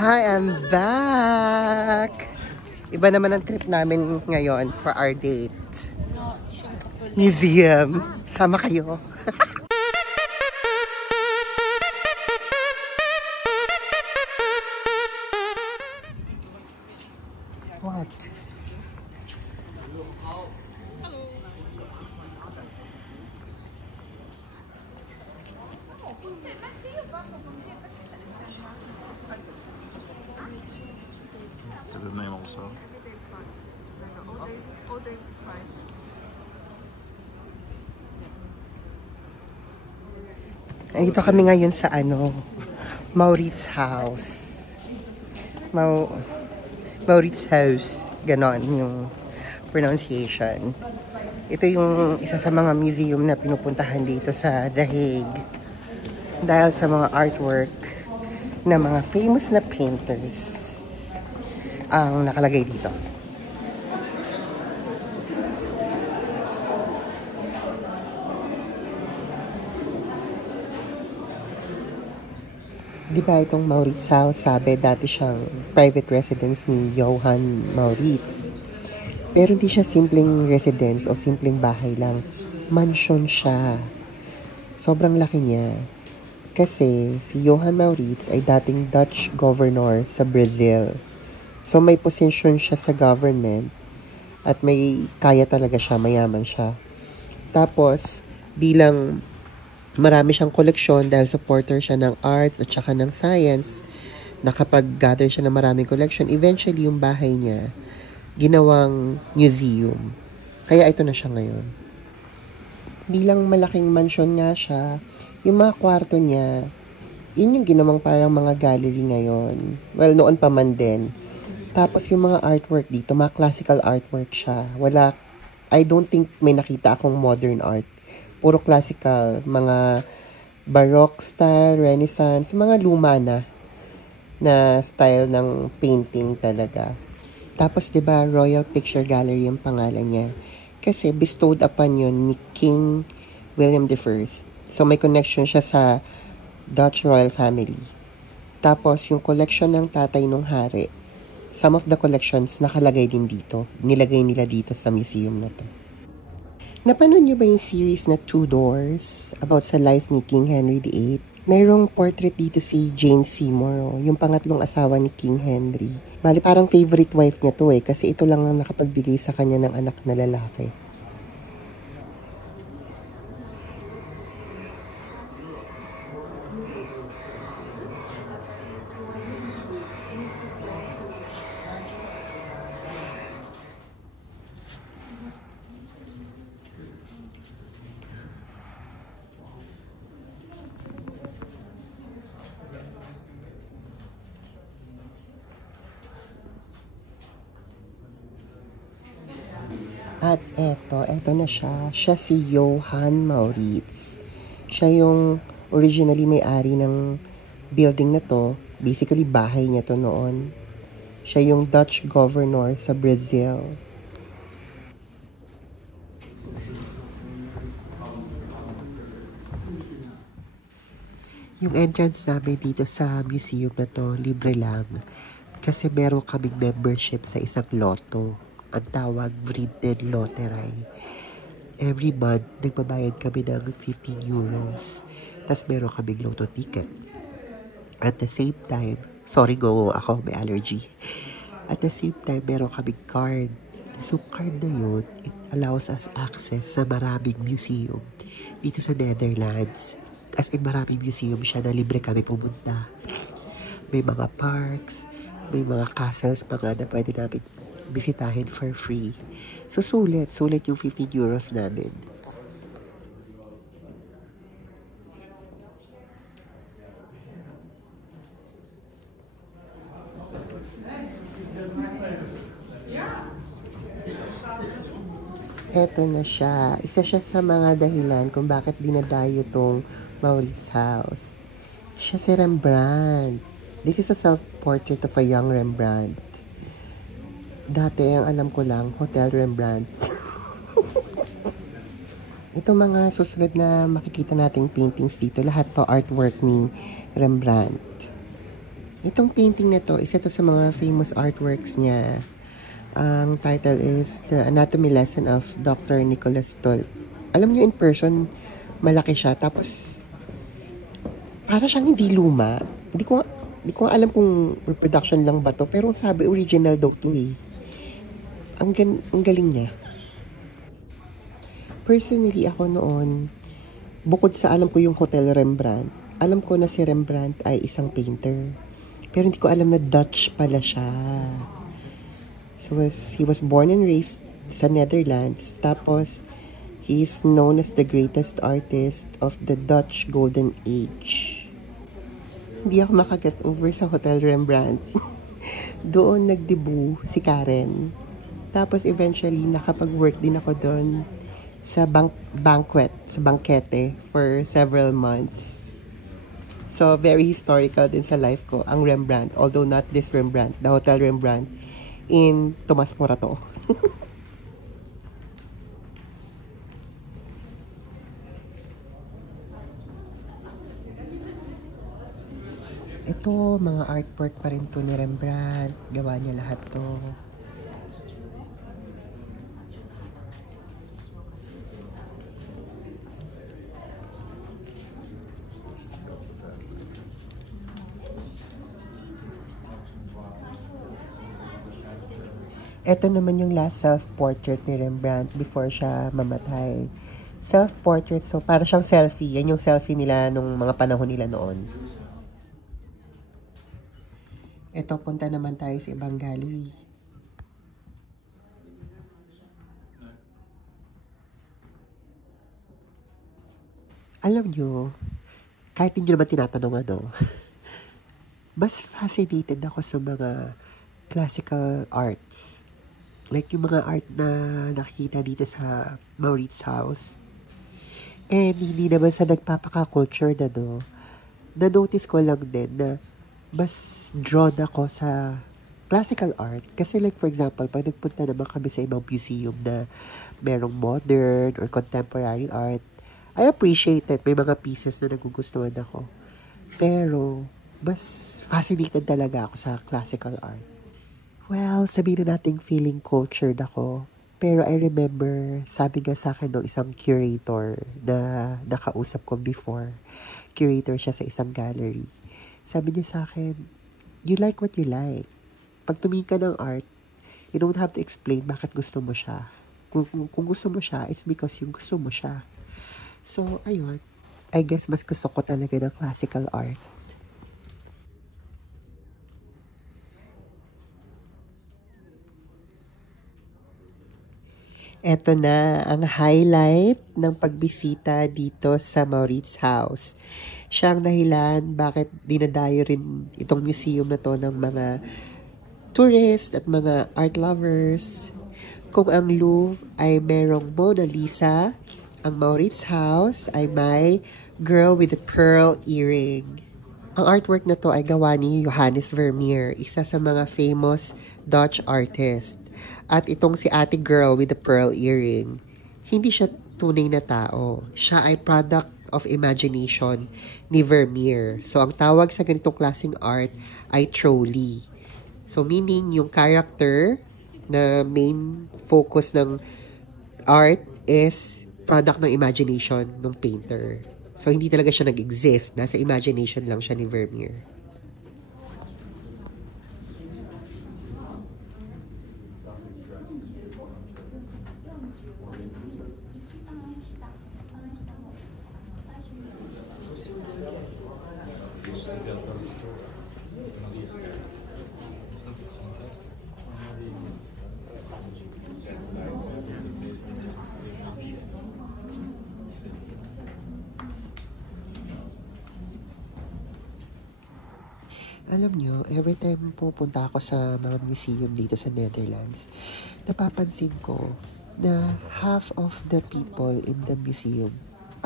Hi, I'm back! Iba naman ang trip namin ngayon for our date. Museum. Sama kayo. What? It's a good name also. All day prices. Nandito kami ngayon sa Maurits House. Maurits House. Ganon yung pronunciation. Ito yung isa sa mga museum na pinupuntahan dito sa The Hague. Dahil sa mga artwork na mga famous na painters ang nakalagay dito. Di ba itong Maurits House, sabi dati siyang private residence ni Johann Maurits. Pero hindi siya simpleng residence o simpleng bahay lang. Mansion siya. Sobrang laki niya. Kasi si Johann Maurits ay dating Dutch governor sa Brazil. So may position siya sa government at may kaya talaga siya, mayaman siya. Tapos bilang marami siyang koleksyon dahil supporter siya ng arts at saka ng science, nakapag-gather siya ng maraming koleksyon, eventually yung bahay niya ginawang museum. Kaya ito na siya ngayon. Bilang malaking mansion nga siya, yung mga kwarto niya, yun yung ginawang parang mga gallery ngayon. Well, noon pa man din. Tapos yung mga artwork dito, mga classical artwork siya. I don't think may nakita akong modern art. Puro classical, mga Baroque style, Renaissance, mga luma na style ng painting talaga. Tapos 'di ba, Royal Picture Gallery ang pangalan niya. Kasi bestowed upon yun ni King William I. So may connection siya sa Dutch royal family. Tapos yung collection ng tatay nung hari, some of the collections nakalagay din dito. Nilagay nila dito sa museum na to. Napanood niyo ba yung series na Two Doors about sa life ni King Henry VIII? Mayroong portrait dito si Jane Seymour, yung pangatlong asawa ni King Henry. Bali parang favorite wife niya to kasi ito lang ang nakapagbigay sa kanya ng anak na lalaki. At eto na siya. Siya si Johann Maurits. Siya yung originally may-ari ng building na to. Basically, bahay niya to noon. Siya yung Dutch governor sa Brazil. Yung entrance namin dito sa museum na to, libre lang. Kasi meron kaming membership sa isang lotto. Ang tawag Vrienden Lottery. Every month, nagbabayad kami ng 15 euros. Tapos meron kaming lotto ticket. At the same time, sorry go, ako may allergy. At the same time, meron kaming card. So card na yun, it allows us access sa maraming museum dito sa Netherlands. As in maraming museum siya na libre kami pumunta. May mga parks, may mga castles, mga na pwede namin bisitahin for free. So, sulit yung 15 euros namin. Eto na siya. Isa siya sa mga dahilan kung bakit dinadayo tong Maurits House. Siya si Rembrandt. This is a self-portrait of a young Rembrandt. Dati, ang alam ko lang, Hotel Rembrandt. Itong mga susunod na makikita nating paintings dito, lahat to artwork ni Rembrandt. Itong painting na to, isa to sa mga famous artworks niya. Ang title is The Anatomy Lesson of Dr. Nicholas Stolp. Alam niyo, in person, malaki siya. Tapos, para siyang hindi luma. Hindi ko alam kung reproduction lang ba to. Pero sabi, original daw to eh. Ang galing niya. Personally, ako noon, bukod sa alam ko yung Hotel Rembrandt, alam ko na si Rembrandt ay isang painter. Pero hindi ko alam na Dutch pala siya. So he was born and raised sa Netherlands. Tapos, he is known as the greatest artist of the Dutch Golden Age. Hindi ako makaget over sa Hotel Rembrandt. Doon nagdebut si Karen. Tapos eventually, nakapag-work din ako doon sa bankete for several months. So, very historical din sa life ko, ang Rembrandt. Although not this Rembrandt, the Hotel Rembrandt in Tomas Morato. Ito, mga artwork pa rin to ni Rembrandt. Gawa niya lahat to. Ito naman yung last self-portrait ni Rembrandt before siya mamatay. Self-portrait, so para siyang selfie. Yan yung selfie nila nung mga panahon nila noon. Ito, punta naman tayo sa ibang gallery. Alam nyo, kahit hindi naman tinatanong mas fascinated ako sa mga classical arts. Like yung mga art na nakikita dito sa Maurits house. And hindi naman sa nagpapaka-culture na na-notice ko lang din na mas drawn ako sa classical art. Kasi like for example, pag nagpunta naman kami sa ibang museum na merong modern or contemporary art, I appreciate it. May mga pieces na nagugustuhan ako. Pero, mas fascinated talaga ako sa classical art. Well, sabihin na natin feeling cultured ako. Pero I remember, sabi nga sa akin ng isang curator na nakausap ko before. Curator siya sa isang gallery. Sabi niya sa akin, you like what you like. Pag tumingin ka ng art, you don't have to explain bakit gusto mo siya. Kung gusto mo siya, it's because yung gusto mo siya. So, ayun. I guess mas gusto ko talaga ng classical art. Eto na ang highlight ng pagbisita dito sa Maurits house. Siya ang dahilan bakit dinadayo rin itong museum na to ng mga tourists at mga art lovers. Kung ang Louvre ay merong Mona Lisa, ang Maurits house ay may Girl with a Pearl Earring. Ang artwork na to ay gawa ni Johannes Vermeer, isa sa mga famous Dutch artist. At itong si Ate Girl with the Pearl Earring, hindi siya tunay na tao. Siya ay product of imagination ni Vermeer. So, ang tawag sa ganitong klaseng art ay Trolli. So, meaning yung character na main focus ng art is product ng imagination ng painter. So, hindi talaga siya nag-exist. Nasa imagination lang siya ni Vermeer. Alam nyo, every time pupunta ako sa mga museum dito sa Netherlands, napapansin ko na half of the people in the museum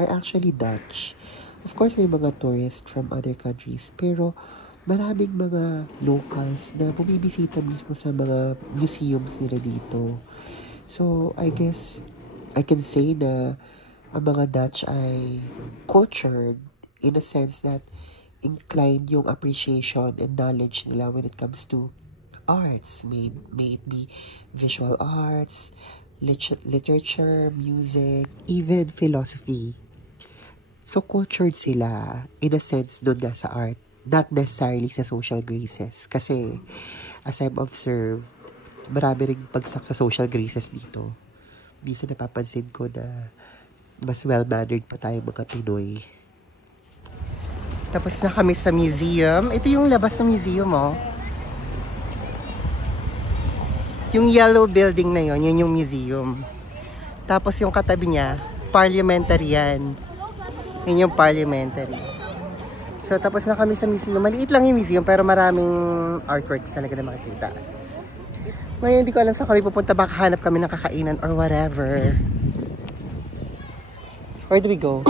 are actually Dutch. Of course, may mga tourists from other countries, pero maraming mga locals na bumibisita mismo sa mga museums nila dito. So, I guess, I can say na ang mga Dutch ay cultured in a sense that inclined yung appreciation and knowledge nila when it comes to arts. May it be visual arts, literature, music, even philosophy. So, cultured sila, in a sense, doon nga sa art. Not necessarily sa social graces. Kasi, as I've observed, marami ring bagsak sa social graces dito. Minsan napapansin ko na mas well-mannered pa tayo mga Pinoy. Tapos na kami sa museum. Ito yung labas ng museum, oh. Yung yellow building na yon, yun yung museum. Tapos yung katabi niya, parliamentary yan. Yun yung parliamentary. So, tapos na kami sa museum. Maliit lang yung museum, pero maraming artworks talaga na makikita. Ngayon, hindi ko alam saan kami pupunta. Baka hanap kami ng kakainan or whatever. Where do we go?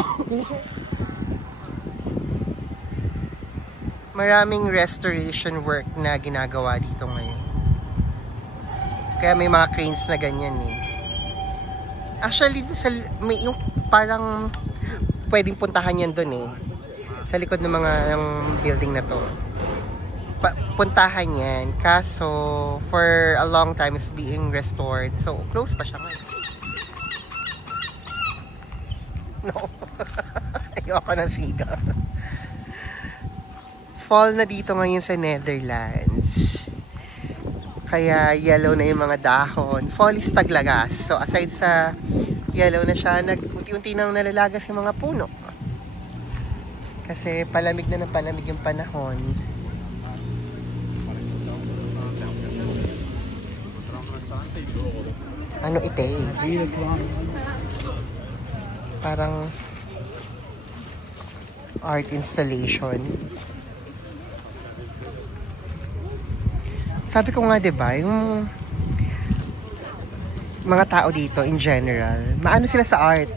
Maraming restoration work na ginagawa dito ngayon. Kaya may mga cranes na ganyan eh. Actually, may yung parang pwedeng puntahan yan dun eh. Sa likod ng mga building na to. Puntahan yan. Kaso, for a long time, is being restored. So, close pa siya ngayon. No. Ayoko ng siga. Fall na dito ngayon sa Netherlands. Kaya yellow na yung mga dahon. Fall is taglagas. So, aside sa yellow na siya, unti-unti nang nalalagas yung mga puno. Kasi palamig na ng palamig yung panahon. Ano ite? Parang art installation. Sabi ko nga, 'di ba, yung mga tao dito in general, maano sila sa art.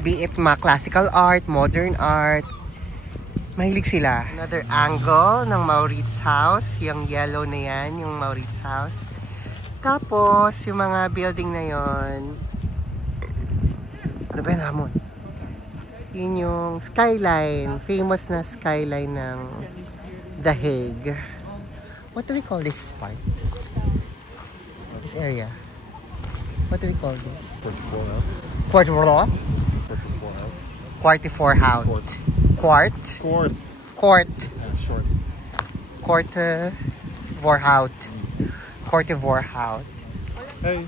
Be it mga classical art, modern art, mahilig sila. Another angle ng Maurits House. Yung yellow na yan, yung Maurits House. Tapos, yung mga building na yon. Ano ba yun, Ramon? Yun yung skyline. Famous na skyline ng The Hague. What do we call this part? This area? What do we call this? Quartifour. Quartifour Hout. Quart? Court. Yeah, short. Quartifour Hout. Quartifour Hout. Hey.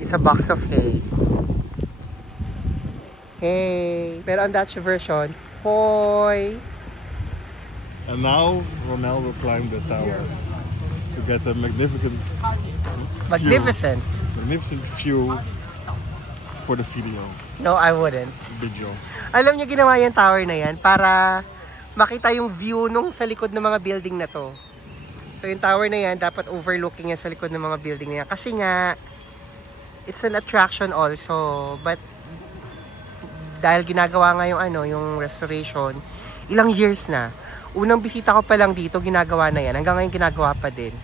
It's a box of hay. Hey. Pero ang Dutch version, hoy. And now Ronaldo climbed the tower to get a magnificent view for the video. No, I wouldn't. Video. Alam niyo, ginawa yung tower na yan para makita yung view nung sa likod ng mga building na to. So yung tower na yan, dapat overlooking yan sa likod ng mga building na yan. Kasi nga, it's an attraction also. But, dahil ginagawa nga yung yung restoration, ilang years na. Unang bisita ko pa lang dito, ginagawa na yan. Hanggang ngayon ginagawa pa din.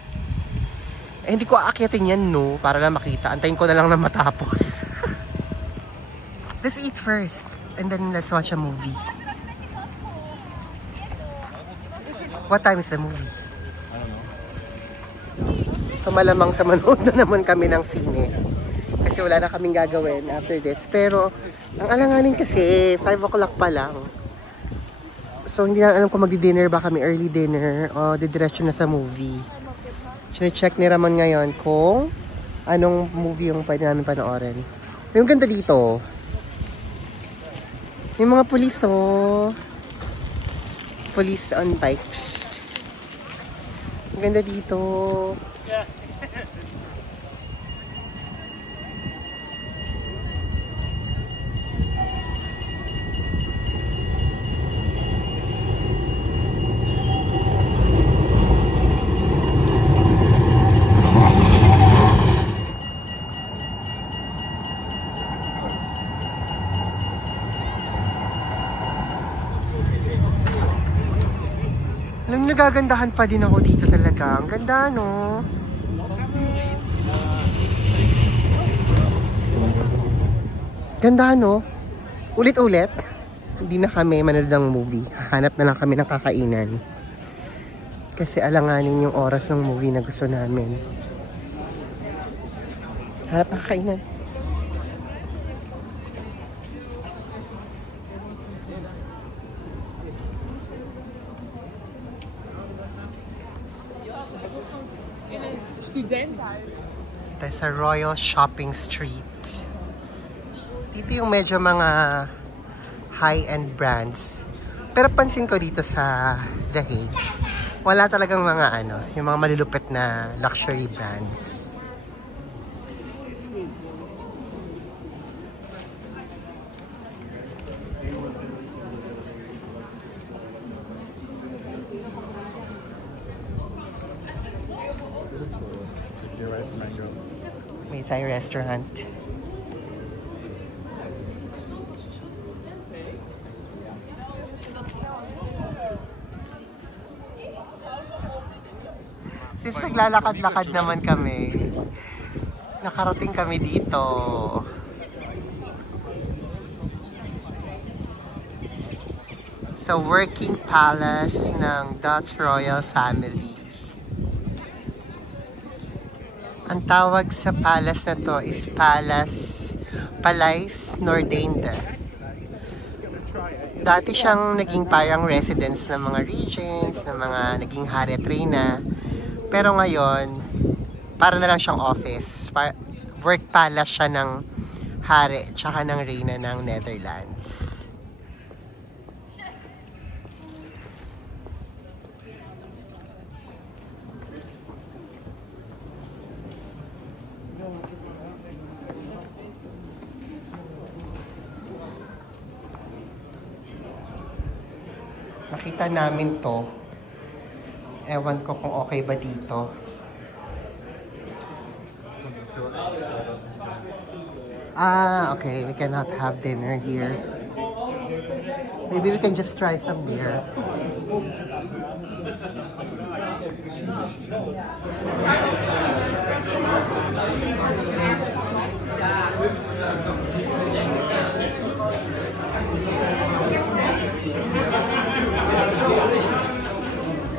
Eh, hindi ko aakyatin yan, no? Para lang makita. Antayin ko na lang na matapos. Let's eat first. And then let's watch a movie. What time is the movie? I don't know. So malamang sa manood na naman kami ng sine. Kasi wala na kaming gagawin after this. Pero, ang alanganin kasi, 5 o'clock pa lang. So, hindi na alam kung magdi-dinner ba kami, early dinner, o didiretso na sa movie. Chine-check ni Ramon ngayon kung anong movie yung pwede namin panoorin. Yung ganda dito. Yung mga pulis, oh. Police on bikes. Ang ganda dito. Alam niyo, nagagandahan pa din ako dito talaga. Ang ganda, no? Ganda, no? Ulit-ulit. Hindi na kami manood ng movie. Hanap na lang kami ng kakainan. Kasi alanganin yung oras ng movie na gusto namin. Hanap ng kakainan. Ito sa Royal Shopping Street. Dito yung medyo mga high-end brands. Pero pansin ko dito sa The Hague, wala talagang mga yung mga malulupit na luxury brands. Sticky rice mango. May Thai restaurant. Since naglalakad-lakad naman kami, nakarating kami dito. Sa working palace ng Dutch royal family. Ang tawag sa palace na to is Paleis Noordeinde. Dati siyang naging parang residence ng mga regents, ng mga naging hari at reyna. Pero ngayon, para na lang siyang office. Work palace siya ng hari tsaka ng reyna ng Netherlands. Nakita namin to. Ewan ko kung okay ba dito. Okay. We cannot have dinner here. Maybe we can just try some beer.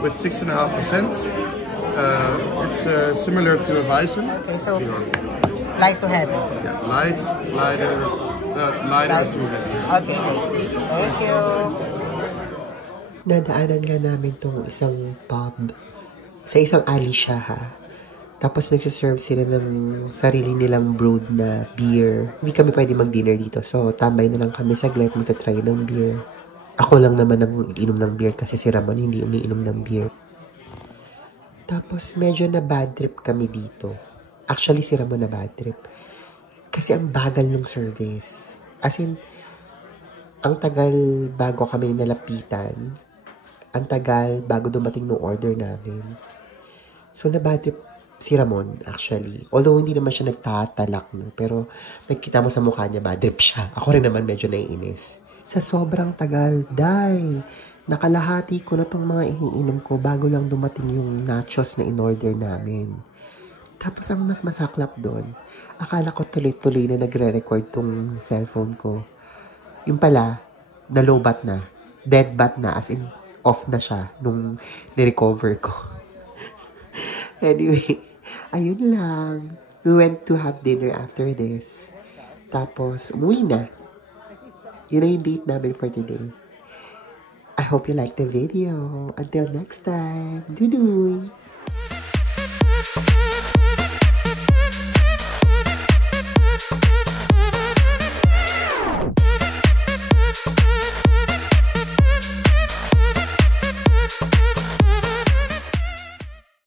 With 6.5%, it's similar to a Weizen. Okay, so light to heavy. Yeah, lighter to heavy. Okay, great. Thank you. Nadaanan nga namin tong isang pub. Sa isang alley siya ha. Tapos nagsiserve sila ng sarili nilang brewed na beer. Hindi kami pwede mag-dinner dito. So, tambay na lang kami saglit magta-try ng beer. Ako lang naman ang inom ng beer kasi si Ramon hindi umiinom ng beer. Tapos medyo na bad trip kami dito. Actually si Ramon na bad trip. Kasi ang bagal ng service. As in, ang tagal bago kami nalapitan. Ang tagal bago dumating ng order namin. So na bad trip si Ramon actually. Although hindi naman siya nagtatalak. No? Pero nakikita mo sa mukha niya bad trip siya. Ako rin naman medyo naiinis. Sa sobrang tagal, nakalahati ko na tong mga iniinom ko bago lang dumating yung nachos na in-order namin. Tapos ang mas masaklap doon, akala ko tuloy-tuloy na nagre-record tong cellphone ko. Yung pala, na-lowbat na, deadbat na, as in off na siya nung nirecover ko. Anyway, ayun lang. We went to have dinner after this. Tapos, umuwi na. Yun na yung date namin for today. I hope you liked the video. Until next time, doo-doo!